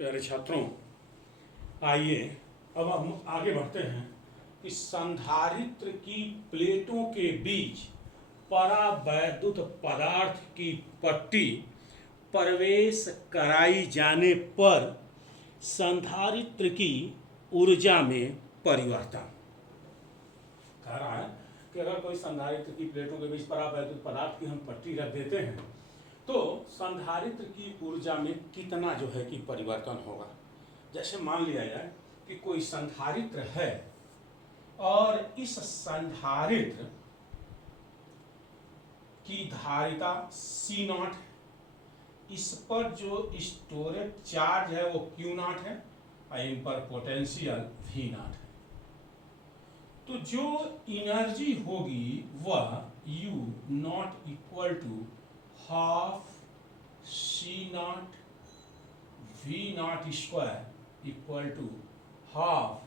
प्यारे छात्रों, आइए अब हम आगे बढ़ते हैं कि संधारित्र की प्लेटों के बीच परावैद्युत पदार्थ की पट्टी प्रवेश कराई जाने पर संधारित्र की ऊर्जा में परिवर्तन। कह रहा है कि अगर कोई संधारित्र की प्लेटों के बीच परावैद्युत पदार्थ की हम पट्टी रख देते हैं तो संधारित्र की ऊर्जा में कितना जो है कि परिवर्तन होगा। जैसे मान लिया जाए कि कोई संधारित्र है और इस संधारित्र की धारिता C0 है, इस पर जो स्टोरेज चार्ज है वो Q0 है और इन पर पोटेंशियल V0 है। तो जो एनर्जी होगी वह U0 equal to half C0 V0 square equal to half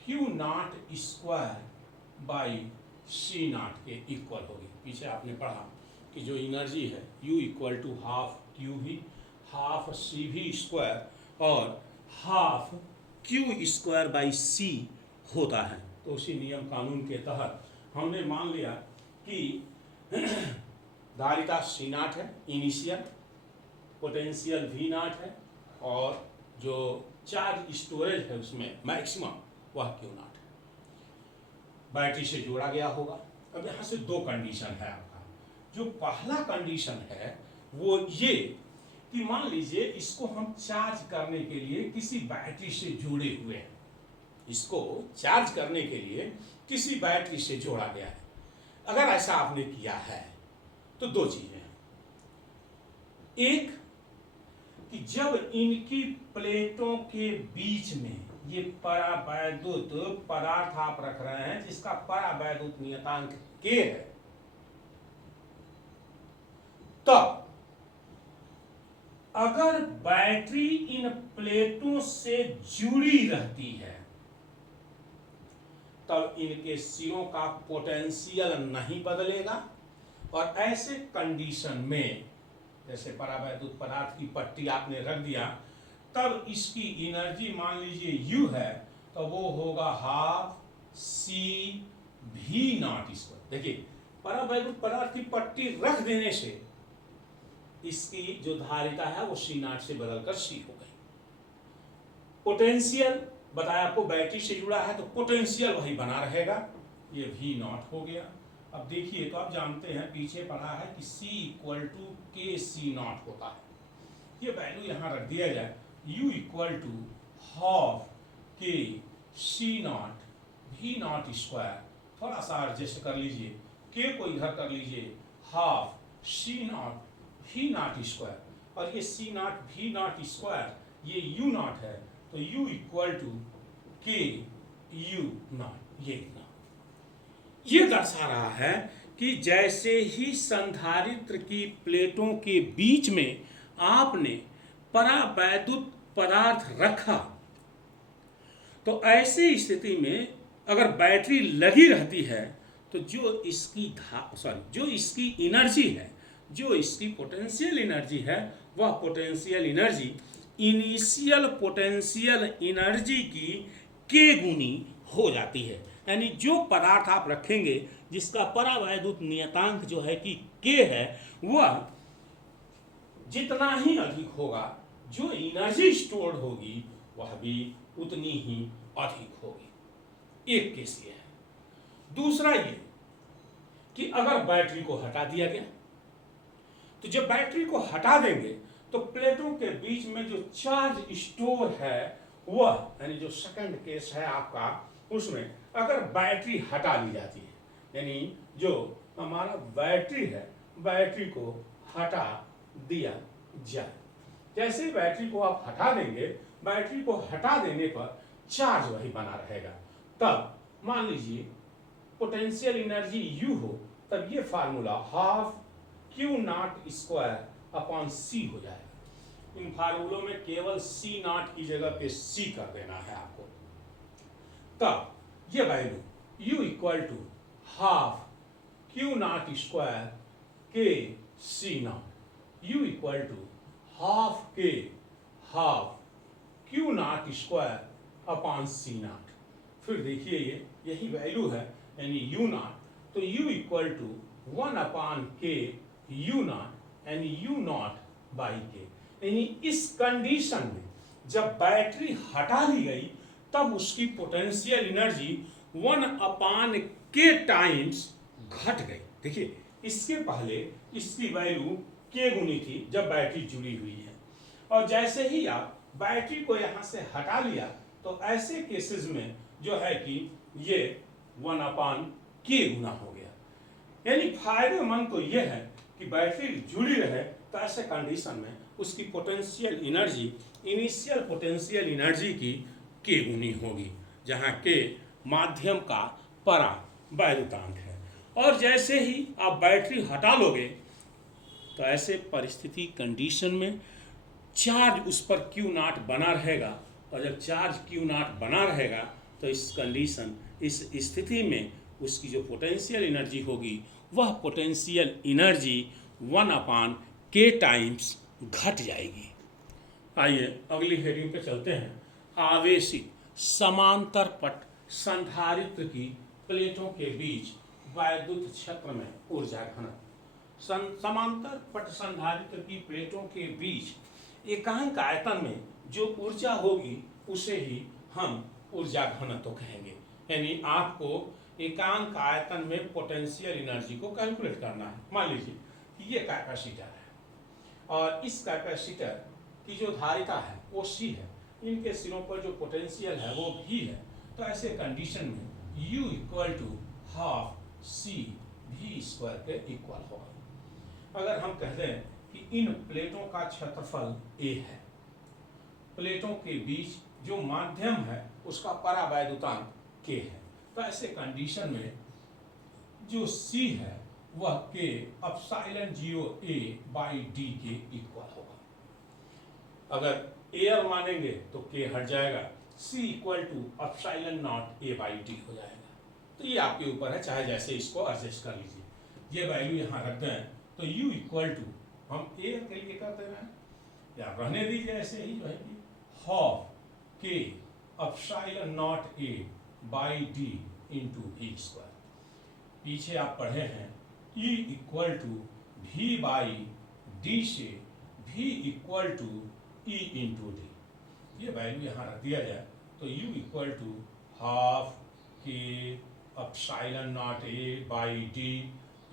Q0 square by C0 के इक्वल होगी। पीछे आपने पढ़ा कि जो एनर्जी है U equal to half QV half CV square और half Q square by C होता है। तो उसी नियम कानून के तहत हमने मान लिया कि धारिता C0 है इनिशियल, पोटेंशियल V0 है और जो चार्ज स्टोरेज है उसमें मैक्सिमम वह Q0 है। बैटरी से जोड़ा गया होगा। अब यहाँ से दो कंडीशन है आपका। जो पहला कंडीशन है वो ये कि मान लीजिए इसको हम चार्ज करने के लिए किसी बैटरी से जुड़े हुए हैं, इसको चार्ज करने के लिए किसी बैटरी से जोड़ा गया है। अगर ऐसा आपने किया है तो दो चीजें हैं। एक कि जब इनकी प्लेटों के बीच में ये परावैद्युत पदार्थ आप रख रहे हैं जिसका परावैद्युत नियतांक K है, तब अगर बैटरी इन प्लेटों से जुड़ी रहती है तब इनके सिरों का पोटेंशियल नहीं बदलेगा और ऐसे कंडीशन में जैसे परावैद्युत पदार्थ की पट्टी आपने रख दिया तब इसकी एनर्जी मान लीजिए U है तो वो होगा हाफ CV0 स्क्वायर। देखिए परावैद्युत पदार्थ की पट्टी रख देने से इसकी जो धारिता है वो C0 से बदलकर C हो गई। पोटेंशियल बताया आपको बैटरी से जुड़ा है तो पोटेंशियल वही बना रहेगा, ये V0 हो गया। अब देखिए तो आप जानते हैं पीछे पढ़ा है कि C इक्वल टू KC0 होता है। ये वैल्यू यहाँ रख दिया जाए U equal to half KC0 V0 square, थोड़ा सा एडजस्ट कर लीजिए, K को इधर कर लीजिए हाफ C0 V0 स्क्वायर और ये C0 V0 स्क्वायर ये U0 है तो U इक्वल टू KU0। ये इतना ये दर्शा रहा है कि जैसे ही संधारित्र की प्लेटों के बीच में आपने परावैद्युत पदार्थ रखा तो ऐसी स्थिति में अगर बैटरी लगी रहती है तो जो इसकी एनर्जी है, जो इसकी पोटेंशियल एनर्जी है, वह potential energy initial potential energy की K गुनी हो जाती है। यानी जो पदार्थ आप रखेंगे जिसका परावैद्युत नियतांक जो है कि K है वह जितना ही अधिक होगा जो एनर्जी स्टोर्ड होगी वह भी उतनी ही अधिक होगी। एक केस ये है। दूसरा ये कि अगर बैटरी को हटा दिया गया तो जब बैटरी को हटा देंगे तो प्लेटों के बीच में जो चार्ज स्टोर है वह यानी जो सेकंड केस है आपका उसमें अगर बैटरी हटा ली जाती है यानी जो हमारा बैटरी है बैटरी को हटा दिया जाए, जैसे बैटरी को आप हटा देंगे बैटरी को हटा देने पर चार्ज वही बना रहेगा। तब मान लीजिए पोटेंशियल एनर्जी U हो तब ये formula half Q0 square upon C हो जाएगा। इन फार्मूलों में केवल C0 की जगह पे C कर देना है आपको। तब ये value U equal to half Q0 square KC0 U equal to half K half Q not square upon C not. फिर देखिए यही वैल्यू है यानी यू नॉट, तो U equal to 1 upon K U not यानी यू नॉट बाई के। यानी इस condition में जब बैटरी हटा ली गई तब उसकी पोटेंशियल एनर्जी 1 अपॉन के टाइम्स घट गई। देखिए इसके पहले इसकी वैल्यू के गुनी थी जब बैटरी जुड़ी हुई है, और जैसे ही आप बैटरी को यहाँ से हटा लिया तो ऐसे केसेस में जो है कि ये 1 अपॉन के गुना हो गया। यानी फायदेमंद तो ये है कि बैटरी जुड़ी रहे, तो ऐसे कंडीशन में उसकी potential energy initial potential energy की के गुनी होगी, जहाँ के माध्यम का परावैद्युतांक है। और जैसे ही आप बैटरी हटा लोगे तो ऐसे परिस्थिति कंडीशन में चार्ज उस पर क्यू नॉट बना रहेगा, और जब चार्ज क्यू नॉट बना रहेगा तो इस कंडीशन इस स्थिति में उसकी जो पोटेंशियल एनर्जी होगी वह पोटेंशियल एनर्जी 1 अपॉन के टाइम्स घट जाएगी। आइए अगली हेडिंग पे चलते हैं। आवेशित समांतर पट संधारित्र की प्लेटों के बीच वैद्युत क्षेत्र में ऊर्जा घनत्व। समांतर पट संधारित्र की प्लेटों के बीच एकांक आयतन में जो ऊर्जा होगी उसे ही हम ऊर्जा घनत्व कहेंगे। यानी आपको एकांक आयतन में पोटेंशियल एनर्जी को कैलकुलेट करना है। मान लीजिए कि ये कैपेसिटर है और इस कैपेसिटर की जो धारिता है वो सी है, इनके सिरों पर जो पोटेंशियल है वो भी है, तो ऐसे कंडीशन में U equal to half C V square के इक्वल होगा। अगर हम कहते हैं कि इन प्लेटों का क्षेत्रफल A है, प्लेटों के बीच जो माध्यम है उसका परावैद्युतांक K है, तो ऐसे कंडीशन में जो C है वह K epsilon 0A by D के इक्वल होगा। अगर एयर मानेंगे तो K हट जाएगा, C equal to epsilon not A by D हो जाएगा। तो ये आपके ऊपर है, चाहे जैसे इसको एडजस्ट कर लीजिए। ये वैल्यू यहाँ रख दें तो U इक्वल टू हम एयर के लिए करते हैं या रहने दीजिए ऐसे ही, जो है कि half K epsilon not A by D into V square. पीछे आप पढ़े हैं E equal to V by D से V equal to E into D. ये वैल्यू यहाँ रख दिया जाए तो U equal to half K epsilon not A by D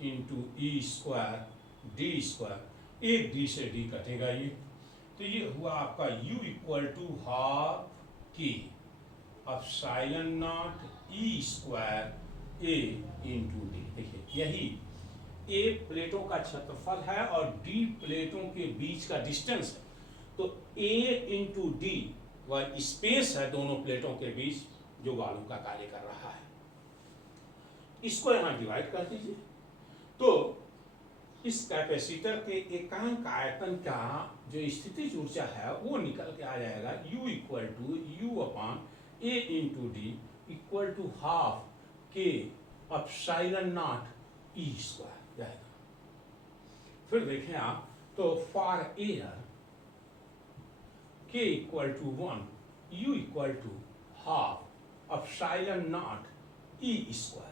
into E square D square, एक डी से डी कटेगा ये, तो ये हुआ आपका U equal to half K epsilon not E square A into D. देखिए यही A प्लेटों का क्षेत्रफल है और D प्लेटों के बीच का डिस्टेंस है, तो A इंटू डी वह स्पेस है दोनों प्लेटों के बीच जो वालू का कार्य कर रहा है। इसको यहाँ डिवाइड कर दीजिए तो इस कैपेसिटर के एकांक आयतन का जो स्थितिज ऊर्जा है वो निकल के आ जाएगा U equal to U upon A into D equal to half K epsilon not E square जाएगा। फिर देखें आप तो for air K equal to 1 U equal to half epsilon not E square.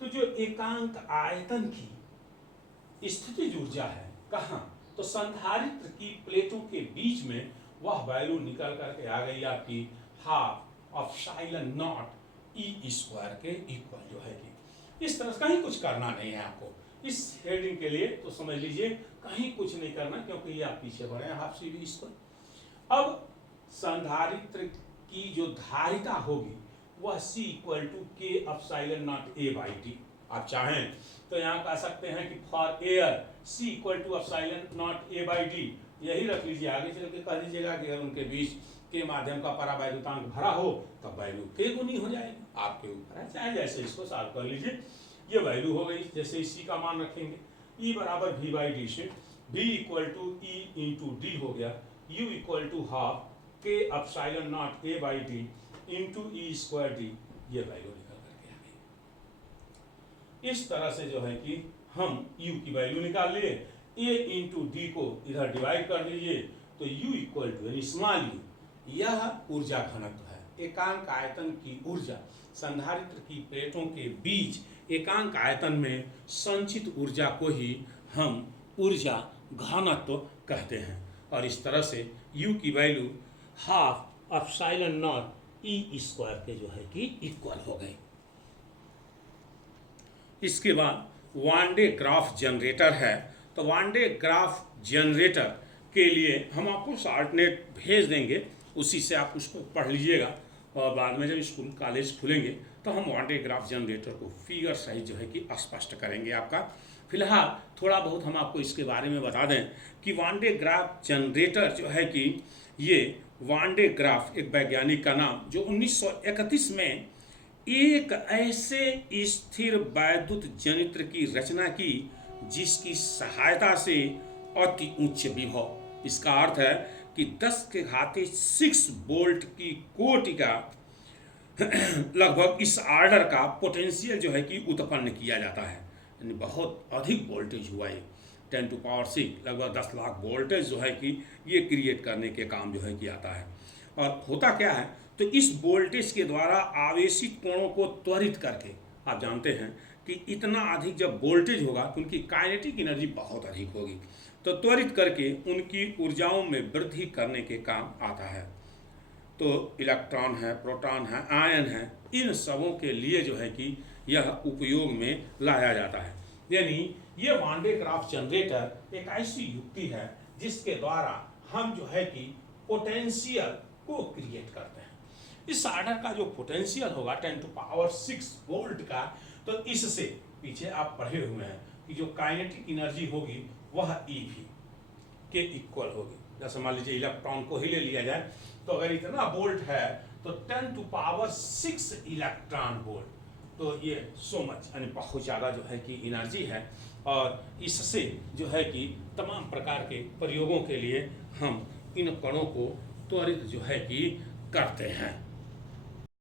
तो जो एकांक आयतन की स्थितिज ऊर्जा है कहाँ, तो संधारित्र की प्लेटों के बीच में वह वैल्यू निकल करके आ गई आपकी half epsilon not E square के इक्वल जो है कि इस तरह से कहीं कुछ करना नहीं है आपको इस हेडिंग के लिए, तो समझ लीजिए कहीं कुछ नहीं करना क्योंकि ये आप पीछे बढ़े हाफ सी भी स्क्वायर। अब संधारित्र की जो धारिता होगी वह C equal to K epsilon not A by D. आप चाहें तो यहाँ कह सकते हैं कि for air C equal to epsilon not A by D, यही रख लीजिए। आगे चल के कह दीजिएगा कि अगर उनके बीच के माध्यम का परावैद्युतांक भरा हो तब वैल्यू K गुनी हो जाएगी, आपके ऊपर है, चाहे जैसे इसको सॉल्व कर लीजिए। ये वैल्यू हो गई, जैसे C का मान रखेंगे E बराबर V बाई डी से V equal to E into D हो गया, U equal to half K epsilon not A by D into E square D, ये वैल्यू निकल करके आ गई। इस तरह से जो है कि हम U की वैल्यू निकाल लिए, A इंटू डी को इधर डिवाइड कर दीजिए तो U इक्वल टू यानी स्मॉल u यह ऊर्जा घनत्व है। एकांक आयतन की ऊर्जा संधारित्र की प्लेटों के बीच एकांक आयतन में संचित ऊर्जा को ही हम ऊर्जा घनत्व कहते हैं। और इस तरह से U की value half epsilon not E square के जो है कि इक्वल हो गई। इसके बाद वान डे ग्राफ जनरेटर है। तो वान डे ग्राफ जनरेटर के लिए हम आपको शार्टनेट भेज देंगे, उसी से आप उसको पढ़ लीजिएगा और बाद में जब स्कूल कॉलेज खुलेंगे तो हम वान डे ग्राफ जनरेटर को फिगर सहित जो है कि स्पष्ट करेंगे आपका। फिलहाल थोड़ा बहुत हम आपको इसके बारे में बता दें कि वान डे ग्राफ जनरेटर जो है कि ये वान डे ग्राफ एक वैज्ञानिक का नाम जो 1931 में एक ऐसे स्थिर वैद्युत जनित्र की रचना की जिसकी सहायता से अति उच्च विभव, इसका अर्थ है कि 10⁻6 वोल्ट की कोटि का लगभग इस आर्डर का पोटेंशियल जो है कि उत्पन्न किया जाता है। यानी बहुत अधिक वोल्टेज हुआ ये 10⁶ लगभग 10 लाख वोल्टेज जो है कि ये क्रिएट करने के काम जो है कि आता है। और होता क्या है, तो इस वोल्टेज के द्वारा आवेशित कोणों को त्वरित करके, आप जानते हैं कि इतना अधिक जब वोल्टेज होगा तो उनकी काइनेटिक एनर्जी बहुत अधिक होगी, तो त्वरित करके उनकी ऊर्जाओं में वृद्धि करने के काम आता है। तो इलेक्ट्रॉन है, प्रोटॉन है, आयन है, इन सबों के लिए जो है कि यह उपयोग में लाया जाता है। यानी ये वान डे ग्राफ जनरेटर एक ऐसी युक्ति है जिसके द्वारा हम जो है कि पोटेंशियल को क्रिएट करते हैं। इस आर्डर का जो पोटेंशियल होगा 10⁶ वोल्ट का, तो इससे पीछे आप पढ़े हुए हैं कि जो काइनेटिक एनर्जी होगी वह EV के इक्वल होगी। जैसे मान लीजिए इलेक्ट्रॉन को ही ले लिया जाए, तो अगर इतना वोल्ट है तो 10⁶ इलेक्ट्रॉन वोल्ट, तो ये सो मच यानी बहुत ज़्यादा जो है कि एनर्जी है। और इससे जो है कि तमाम प्रकार के प्रयोगों के लिए हम इन कणों को त्वरित जो है कि करते हैं।